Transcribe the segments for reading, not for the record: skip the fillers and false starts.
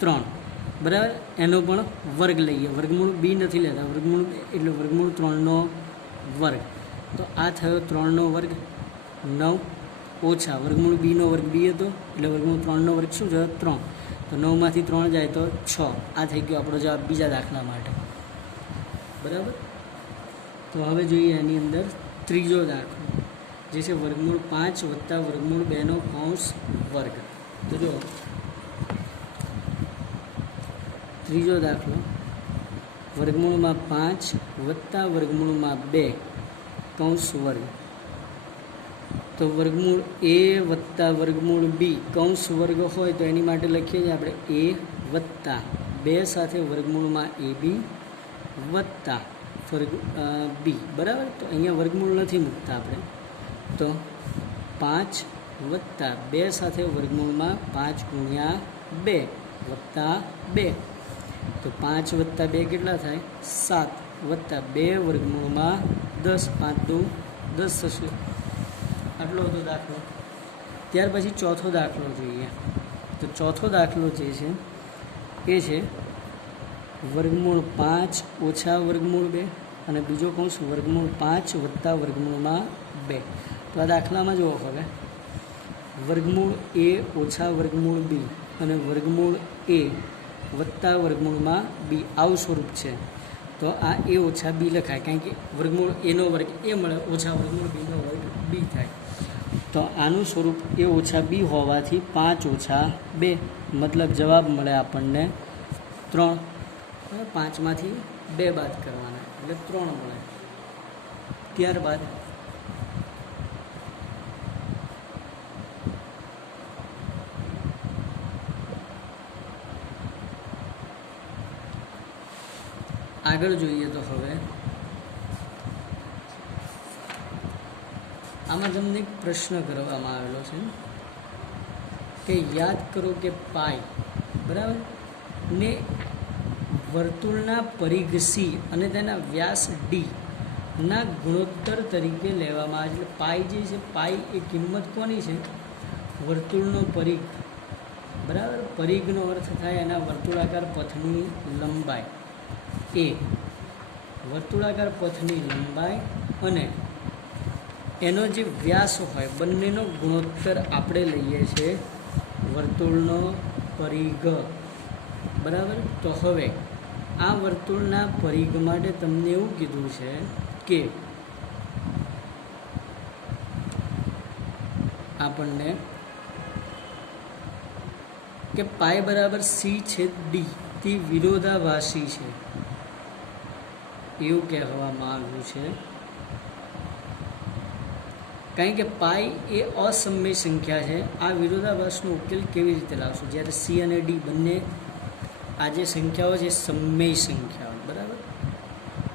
3 બરાબર. એનો પણ વર્ગ લઈએ, વર્ગમૂળ બી નથી લેતા, વર્ગમૂળ એટલે વર્ગમૂળ 3નો વર્ગ. તો આ થયો 3નો વર્ગ 9 ઓછા વર્ગમૂળ બીનો વર્ગ બી હતો એટલે વર્ગમૂળ 3નો વર્ગ શું થયો 3. તો 9માંથી 3 જાય તો 6. આ થઈ ગયો આપણો જવાબ બીજા દાખલા માટે. બરાબર. તો હવે જોઈએ એની અંદર ત્રીજો દાખલો જે છે વર્ગમૂળ 5 વત્તા વર્ગમૂળ 2નો કૌંસ વર્ગ. તો જો ત્રીજો દાખલો વર્ગમૂળમાં 5 વત્તા વર્ગમૂળમાં 2 કૌંસ વર્ગ. તો વર્ગમૂળ એ વત્તા વર્ગમૂળ બી કૌંસ વર્ગ હોય તો એની માટે લખીએ છીએ આપણે એ વત્તા 2 સાથે વર્ગમૂળમાં એ બી વત્તા બી. બરાબર. તો અહીંયા વર્ગમૂળ નથી મૂકતા આપણે, તો 5 વત્તા 2 સાથે વર્ગમૂળમાં 5 ગુણ્યા 2 વત્તા 2. તો 5 વત્તા 2 કેટલા થાય 7 વત્તા 2 વર્ગમૂળમાં 10. 5 દુ 10 થશે. આટલો હતો દાખલો. ત્યાર પછી ચોથો દાખલો જોઈએ. તો ચોથો દાખલો જે છે એ છે વર્ગમૂળ 5 ઓછા વર્ગમૂળ 2 અને બીજો કૌંસ વર્ગમૂળ 5 વત્તા વર્ગમૂળમાં 2. તો આ દાખલામાં જુઓ હવે વર્ગમૂળ એ ઓછા વર્ગમૂળ બી અને વર્ગમૂળ એ વત્તા વર્ગમૂળમાં બી આવું સ્વરૂપ છે. તો આ એ ઓછા બી લખાય કારણ કે વર્ગમૂળ એનો વર્ગ એ મળે ઓછા વર્ગમૂળ બીનો વર્ગ બી થાય. તો આનું સ્વરૂપ એ ઓછા બી હોવાથી 5 ઓછા 2 મતલબ જવાબ મળે આપણને 3. 5માંથી 2 બાદ કરવાના એટલે 3 મળે. ત્યારબાદ આગળ જોઈએ તો હવે આમાં તમને એક પ્રશ્ન કરવામાં આવેલો છે કે યાદ કરો કે પાઈ બરાબર ને વર્તુળના પરિઘ સી અને તેના વ્યાસ ડી ના ગુણોત્તર તરીકે લેવામાં આવે. એટલે પાઈ જે છે પાઈ એ કિંમત કોની છે વર્તુળનો પરિઘ. બરાબર. પરિઘનો અર્થ થાય એના વર્તુળાકાર પથની લંબાઈ. એ વર્તુળાકાર પથની લંબાઈ અને એનો જે વ્યાસ હોય બંનેનો ગુણોત્તર આપણે લઈએ છીએ વર્તુળનો પરિઘ. બરાબર. તો હવે આ વર્તુળના પરિઘ માટે તમને એવું કીધું છે કે આપણને કે પાઈ બરાબર સી છેદ ડી થી વિરોધાભાસી છે એવું કહેવામાં આવ્યું છે. કારણ કે પાઈ એ અસમય સંખ્યા છે. આ વિરોધાભાસનો ઉકેલ કેવી રીતે લાવશું જ્યારે સી અને ડી બંને આ જે સંખ્યાઓ છે સમય સંખ્યાઓ. બરાબર.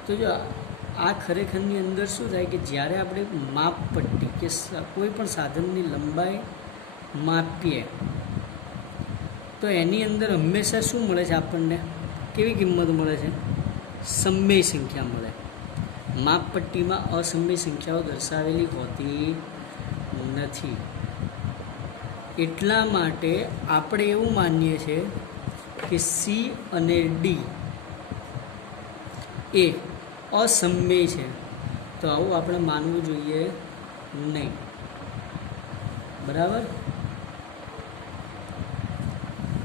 તો જો આ ખરેખરની અંદર શું થાય કે જ્યારે આપણે માપપટ્ટી કે કોઈ પણ સાધનની લંબાઈ માપીએ તો એની અંદર હંમેશા શું મળે છે આપણને કેવી કિંમત મળે છે સમય સંખ્યા મળે. માપપટ્ટીમાં અસમય સંખ્યાઓ દર્શાવેલી હોતી નથી. એટલા માટે આપણે એવું માનીએ છીએ કે સી અને ડી એ અસમય છે. તો આવું આપણે માનવું જોઈએ નહીં. બરાબર.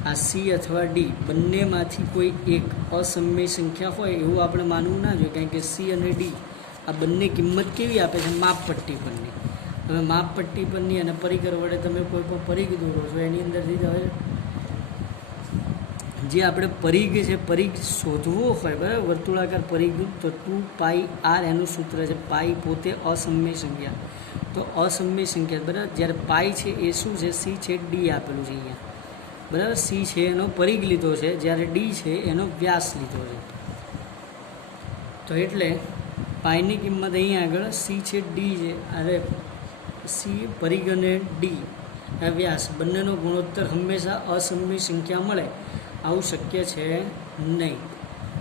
આ સી અથવા ડી બંનેમાંથી કોઈ એક અસમય સંખ્યા હોય એવું આપણે માનવું ના જોઈએ. કારણ કે સી અને ડી આ બંને કિંમત કેવી આપે છે માપપટ્ટી પરની. હવે માપપટ્ટી પરની અને પરિકર વડે તમે કોઈ પણ પરિઘ દોરો છો એની અંદરથી હવે જે આપણે પરિઘ છે પરિઘ શોધવો હોય બરાબર વર્તુળાકાર પરિઘ તો 2πr એનું સૂત્ર છે. પાઈ પોતે અસમય સંખ્યા. તો અસમય સંખ્યા બરાબર જ્યારે પાઈ છે એ શું છે સી છે ડી આપેલું છે અહીંયા. બરાબર. સી છે એનો પરિઘ લીધો છે જ્યારે ડી છે એનો વ્યાસ લીધો છે. તો એટલે પાઈની કિંમત અહીં આગળ સી છે ડી છે. અરે સી પરિઘ અને ડી વ્યાસ બંનેનો ગુણોત્તર હંમેશા અસમય સંખ્યા મળે આવું શક્ય છે નહીં.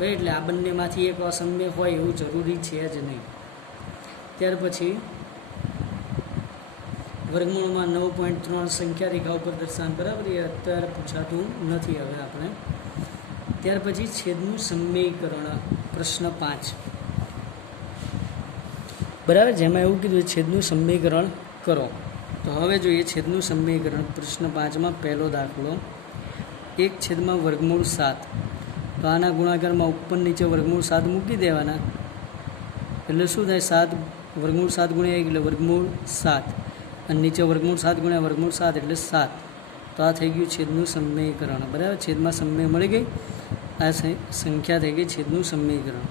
એટલે આ બંનેમાંથી એક અસમય હોય એવું જરૂરી છે જ નહીં. ત્યાર પછી વર્ગમૂળમાં 9.3 સંખ્યા રેખા ઉપર દર્શાન, બરાબર. એ અત્યારે પૂછાતું નથી હવે આપણે. ત્યાર પછી છેદનું સમીકરણ પ્રશ્ન 5, બરાબર, જેમાં એવું કીધું છેદનું સમીકરણ કરો. તો હવે જોઈએ છેદનું સમીકરણ. પ્રશ્ન 5માં પહેલો દાખલો, 1/7. તો આના ગુણાકારમાં ઉપર નીચે વર્ગમૂળ 7 મૂકી દેવાના, એટલે શું થાય? 7 વર્ગમૂળ 7 ગુણ્યા 1 એટલે વર્ગમૂળ 7, અને નીચે વર્ગમૂળ 7 ગુણ્યા વર્ગમૂળ 7 એટલે 7. તો આ થઈ ગયું છેદનું સમીકરણ, બરાબર. છેદમાં સમય મળી ગઈ, આ સંખ્યા થઈ ગઈ છેદનું સમીકરણ.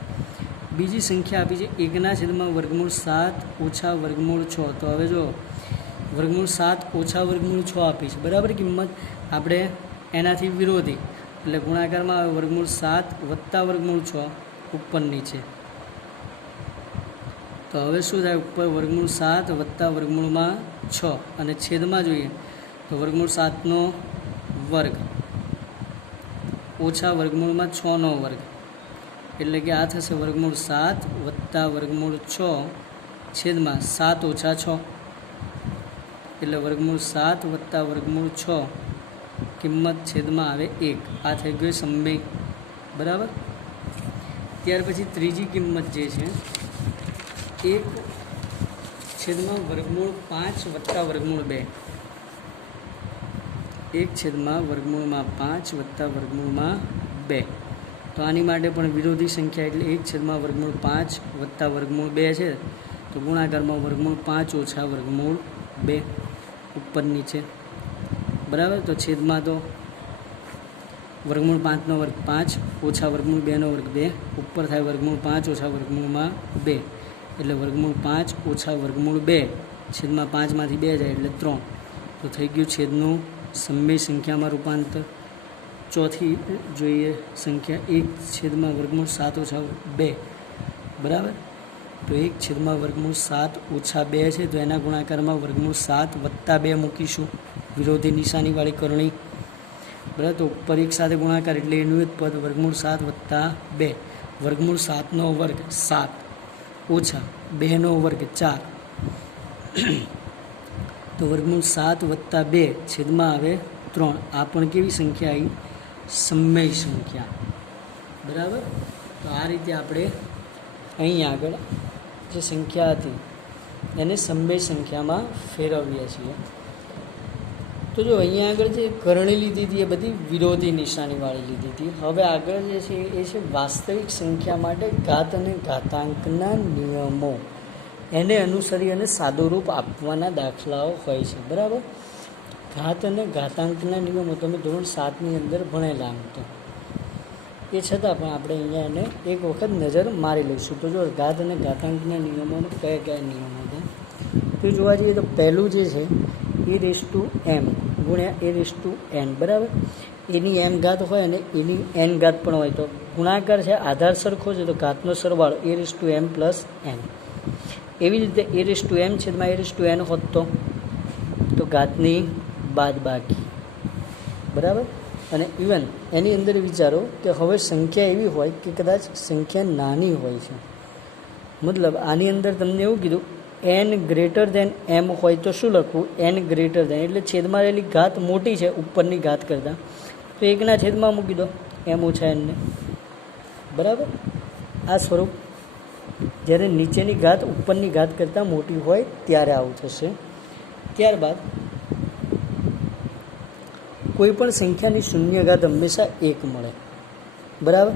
બીજી સંખ્યા આપી છે 1/7 ઓછા વર્ગમૂળ 6. તો હવે જો વર્ગમૂળ 7 ઓછા વર્ગમૂળ 6 આપી છે, બરાબર. કિંમત આપણે એનાથી વિરોધી, એટલે ગુણાકારમાં આવે વર્ગમૂળ 7 વત્તા વર્ગમૂળ 6 ઉપર નીચે. તો હવે શું થાય? ઉપર વર્ગમૂળ 7 વત્તા વર્ગમૂળમાં 6, અને છેદમાં જોઈએ તો વર્ગમૂળ 7નો વર્ગ ઓછા વર્ગમૂળમાં 6નો વર્ગ, એટલે કે આ થશે વર્ગમૂળ 7 વત્તા વર્ગમૂળ 6 છેદમાં 7 ઓછા 6, એટલે વર્ગમૂળ 7 વત્તા વર્ગમૂળ 6 કિંમત છેદમાં આવે 1. આ થઈ ગયું સમય, બરાબર. ત્યાર પછી ત્રીજી કિંમત જે છે 1/5 વત્તા વર્ગમૂળ 2. 1/5 વત્તા વર્ગમૂળમાં 2. તો આની માટે પણ વિરોધી સંખ્યા, એટલે 1/5 વત્તા વર્ગમૂળ 2 છે, તો ગુણાકારમાં વર્ગમૂળ 5 ઓછા વર્ગમૂળ 2 ઉપર નીચે, બરાબર. તો છેદમાં તો વર્ગમૂળ 5નો વર્ગ 5 ઓછા વર્ગમૂળ 2નો વર્ગ 2 ઉપર થાય વર્ગમૂળ 5 ઓછા વર્ગમૂળમાં 2, એટલે વર્ગમૂળ 5 ઓછા વર્ગમૂળ 2 છેદમાં 5માંથી 2 જાય એટલે 3. તો થઈ ગયું છેદનું સમય સંખ્યામાં રૂપાંતર. ચોથી જોઈએ સંખ્યા 1/વર્ગમૂળ 7 ઓછા 2, બરાબર. તો 1/વર્ગમૂળ 7 ઓછા 2 છે, તો એના ગુણાકારમાં વર્ગમૂળ 7 વત્તા 2 મૂકીશું, વિરોધી નિશાનીવાળી કરણી, બરાબર. તો ઉપર એક સાથે ગુણાકાર એટલે એનું જ પદ વર્ગમૂળ 7 વત્તા 2. વર્ગમૂળ 7નો વર્ગ 7 ઓછા 2નો વર્ગ 4, તો વર્ગમૂળ 7 વત્તા 2 છેદમાં આવે 3. આ પણ કેવી સંખ્યા આવી? સમય સંખ્યા, બરાબર. તો આ રીતે આપણે અહીં આગળ જે સંખ્યા હતી એને સમય સંખ્યામાં ફેરવીએ છીએ. તો જો અહીંયા આગળ જે કરણી લીધી હતી એ બધી વિરોધી નિશાનીવાળી લીધી હતી. હવે આગળ જે છે એ છે વાસ્તવિક સંખ્યા માટે ઘાત અને ઘાતાંકના નિયમો, એને અનુસરી અને સાદુરૂપ આપવાના દાખલાઓ હોય છે, બરાબર. ઘાત અને ઘાતાંકના નિયમો તમે ધોરણ 7ની અંદર ભણેલા આમ તો, એ છતાં પણ આપણે અહીંયા એને એક વખત નજર મારી લઈશું. તો જો ઘાત અને ઘાતાંકના નિયમોને કયા કયા નિયમો હતા તો જોવા જઈએ તો પહેલું જે છે e⁻m ગુણ્યા a⁻n, બરાબર. એની m ઘાત હોય અને એની n ઘાત પણ હોય તો ગુણાકાર છે, આધાર સરખો છે તો ઘાતનો સરવાળો a⁻m પ્લસ n. એવી રીતે a⁻m છેદમાં a⁻n હોત તો ઘાતની બાદબાકી, બરાબર. અને ઇવન એની અંદર વિચારો કે હવે સંખ્યા એવી હોય કે કદાચ સંખ્યા નાની હોય છે, મતલબ આની અંદર તમને એવું કીધું n m હોય તો શું લખવું? n એટલે છેદમાં રહેલી ઘાત મોટી છે ઉપરની ઘાત કરતાં, તો 1ના છેદમાં મૂકી દો m ઓછા n ને, બરાબર. આ સ્વરૂપ જ્યારે નીચેની ઘાત ઉપરની ઘાત કરતાં મોટી હોય ત્યારે આવું થશે. ત્યારબાદ કોઈ પણ સંખ્યાની શૂન્ય ઘાત હંમેશા 1 મળે, બરાબર.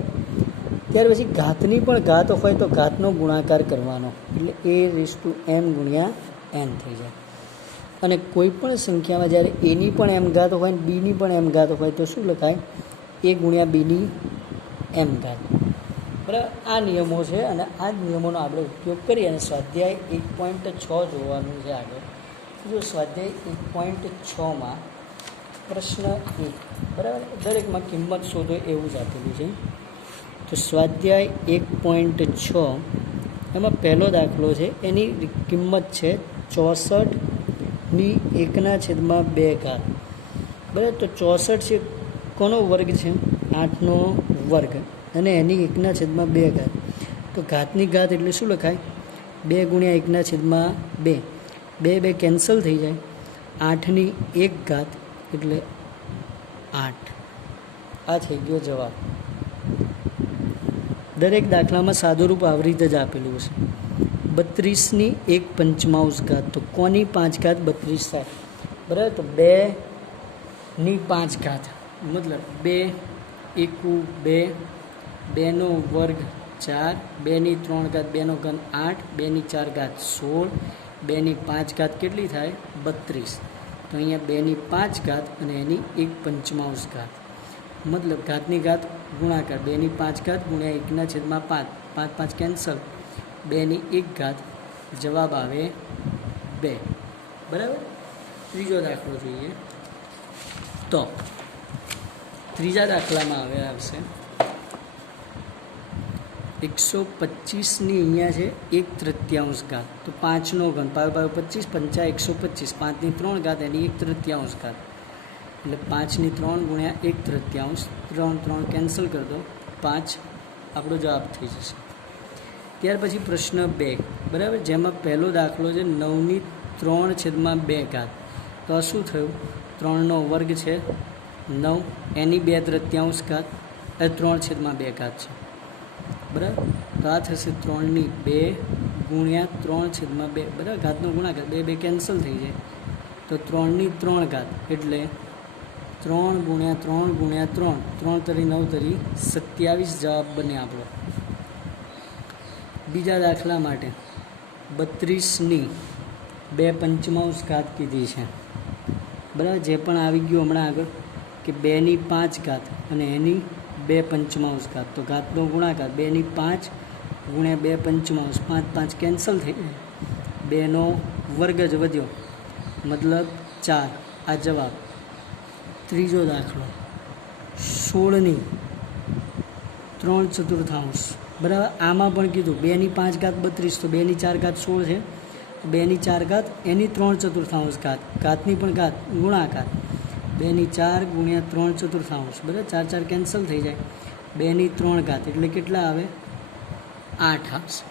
ત્યાર પછી ઘાતની પણ ઘાત હોય તો ઘાતનો ગુણાકાર કરવાનો, એટલે a⁻m ગુણ્યા n થઈ જાય. અને કોઈ પણ સંખ્યામાં જ્યારે એની પણ m ઘાત હોય ને બીની પણ m ઘાત હોય તો શું લખાય? a ગુણ્યા બીની m ઘાત, બરાબર. આ નિયમો છે અને આ જ નિયમોનો આપણે ઉપયોગ કરી અને સ્વાધ્યાય 1.6 જોવાનું છે આગળ. જો સ્વાધ્યાય 1.6માં પ્રશ્ન 1, બરાબર, દરેકમાં કિંમત શોધો એવું જ આપેલું છે. તો સ્વાધ્યાય 1.6 એમાં પહેલો દાખલો છે, એની કિંમત છે 64/1/2, બરાબર. તો 64 છે કોનો વર્ગ છે? 8નો વર્ગ, અને એની 1/2. તો ઘાતની ઘાત એટલે શું લખાય? 2 ગુણ્યા 1/2, 2 કેન્સલ થઈ જાય, 8ની 1 ઘાત એટલે 8. આ થઈ ગયો જવાબ. દરેક દાખલામાં સાદુરૂપ આવી રીતે જ આપેલું હશે. 32ની 1/5 ઘાત, તો કોની 5 ઘાત 32 થાય? બરાબર, તો 2ની 5 ઘાત મતલબ 2 એકુ 2, 2નો વર્ગ 4, 2ની 3 ઘાત, 2નો ઘન 8, 2ની 4 ઘાત 16, 2ની 5 ઘાત કેટલી થાય? 32. તો અહીંયા 2ની 5 ઘાત અને એની 1/5 ઘાત મતલબ ઘાતની ઘાત ગુણાકાર 2ની 5 ઘાત ગુણ્યા 1/5, 5 5 કેન્સલ, 2ની 1 ઘાત, જવાબ આવે 2. બરાબર. ત્રીજો દાખલો જોઈએ. તો ત્રીજા દાખલામાં હવે આવશે 125ની અહીંયા છે 1/3 ઘાત, તો 5નો ઘન 5 25, 5 125, 5ની 3 ઘાત એની 1/3 ઘાત એટલે 5ની 3 ગુણ્યા 1/3, 3 3 કેન્સલ કરી દો, 5 આપણો જવાબ થઈ જશે. ત્યાર પછી પ્રશ્ન 2, બરાબર, જેમાં પહેલો દાખલો છે 9ની 3/2 ઘાત. તો આ શું થયું? 3નો વર્ગ છે 9, એની 2/3 ઘાત, 3/2 ઘાત છે. બરાબર, તો આ થશે 3ની 2 ગુણ્યા 3/2. બરાબર, ઘાતનો ગુણાકાર 2 2 કેન્સલ થઈ જાય, તો 3ની 3 ઘાત એટલે 3 ગુણ્યા 3 ગુણ્યા 3, 3 તરી 9 તરી 27 જવાબ બને આપણો. બીજા દાખલા માટે 32ની 2/5 ઘાત કીધી છે. બરાબર, જે પણ આવી ગયું હમણાં આગળ કે 2ની 5 ઘાત અને એની 2/5 ઘાત, તો ઘાતનો ગુણાકાર 2ની 5 ગુણ્યા 2/5, 5 5 કેન્સલ થઈ જાય, 2નો વર્ગ જ વધ્યો મતલબ 4. આ જવાબ. ત્રીજો દાખલો 16ની 3/4. બરાબર, આમાં પણ કીધું 2ની 5 ઘાત 32, તો 2ની 4 ઘાત 16 છે, તો 2ની 4 ઘાત એની 3/4 ઘાત, ઘાતની પણ ઘાત ગુણાકાર 2ની 4 ગુણ્યા 3/4. બરાબર, 4 4 કેન્સલ થઈ જાય, 2ની 3 ઘાત એટલે કેટલા આવે? 8 આવશે.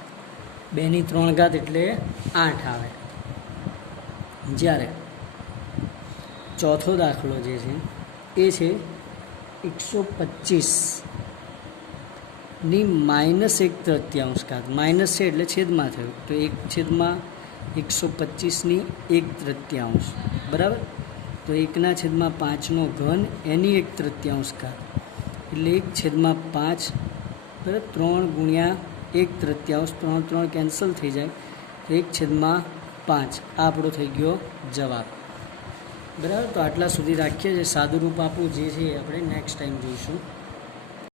2ની 3 ઘાત એટલે 8 આવે. જ્યારે ચોથો દાખલો જે છે એ છે 125ની -1/3 ઘાત. માઇનસ છે એટલે છેદમાં થયું, તો 1/125ની 1/3. બરાબર, તો 1/5નો ઘન એની 1/3 ઘાત એટલે 1/5. બરાબર, 3 ગુણ્યા 1/3, 3 3 કેન્સલ થઈ જાય, તો 1/5. આ આપણો થઈ ગયો જવાબ. બરાબર, તો આટલા સુધી રાખીએ છીએ. સાદું રૂપ આપણું જે છે એ આપણે નેક્સ્ટ ટાઈમ જોઈશું.